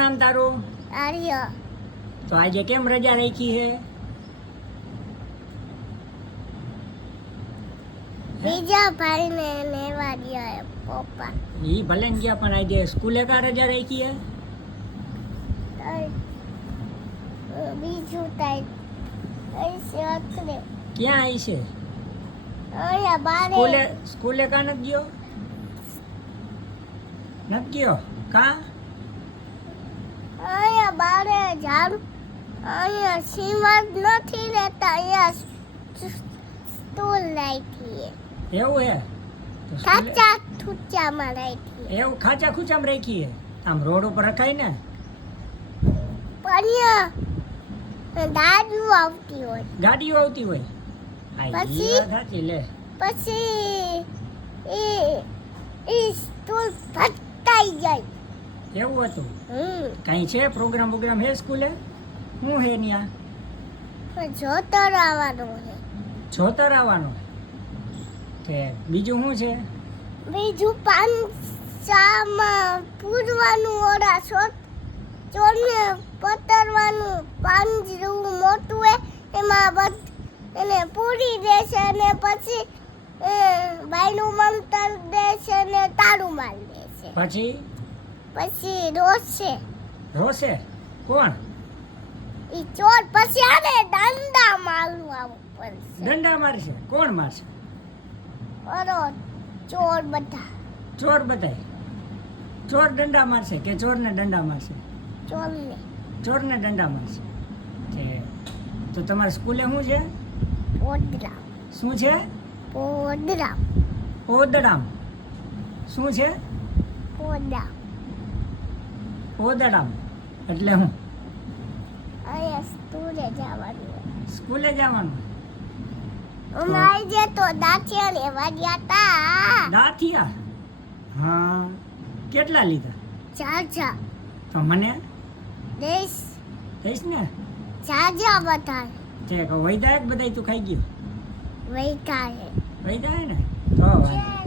નામ તારું? આર્ય. તો આજે કેમ રજા રાખી છે? બીજા ભાઈને લેવા ગયા પપ્પા. ઈ ભલે ને ગયા પણ આજે સ્કૂલે કા રજા રાખી છે? બીજું ટાઈમ અત્રે ક્યાં આવી છે? અહીંયા બારે સ્કૂલે કા નથી ગયો? નથી ગયો કા? અહીંયા બારે ઝાડુ અહીંયા સીમા નથી રહેતા, અહીંયા સ્ટૂલ રાખીએ. એવું હે? તો સ્કૂલે- ખાચા થૂચામાં રાખીએ. એવું ખાચા ખૂચામાં રાખી છે? આમ રોડ ઉપર રખાય ને? પણ અહીંયા દાદુ આવતી હોય, ગાડીઓ આવતી હોય? હા, ઈ પછી? વાત સાચી લે. પછી એ સ્ટૂલ ફટાઈ જાય. એવું હતું? કઈ છે પ્રોગ્રામ હે સ્કૂલે? શું હે ન્યા? જોતર આવવાનું છે. જોતર આવવાનું કે બીજું શું છે? બીજું પાંચામાં પૂરવાનું ઓરા ચોરને પતરવાનું પાંજરું મોટું હે, એમાં એને પૂરી દેશે અને પછી બાયનું મંતર દેશે અને તાળું માર દેશે. પછી રોશે કોણ? ઈ ચોર પછી આને દંડા મારવા પડશે. દંડા મારશે? કોણ મારશે? ઓરો ચોર બધા. ચોર બધાય? ચોર દંડા મારશે કે ચોરને દંડા મારશે? ચોરને ચોરને દંડા મારશે. કે તો તમારે સ્કૂલે શું છે? પોદરા શું છે? પોદરા ઓદડામ. શું છે? પોદરા ઓદડામ એટલે હું? અહીંયા સ્કૂલે જવાનું. સ્કૂલે જવાનું? ઉનાઈ જે તો દાંતિયા લેવા ગયા તા. દાંતિયા? હા, કેટલા લીધા? ચાચા તો મને દેશ કહીશ ને? ચાચા બધા તે વૈદા એક બધાય તું ખાઈ ગયું? વૈતા હે. વૈદા હે ને? તો વાંધો નહીં.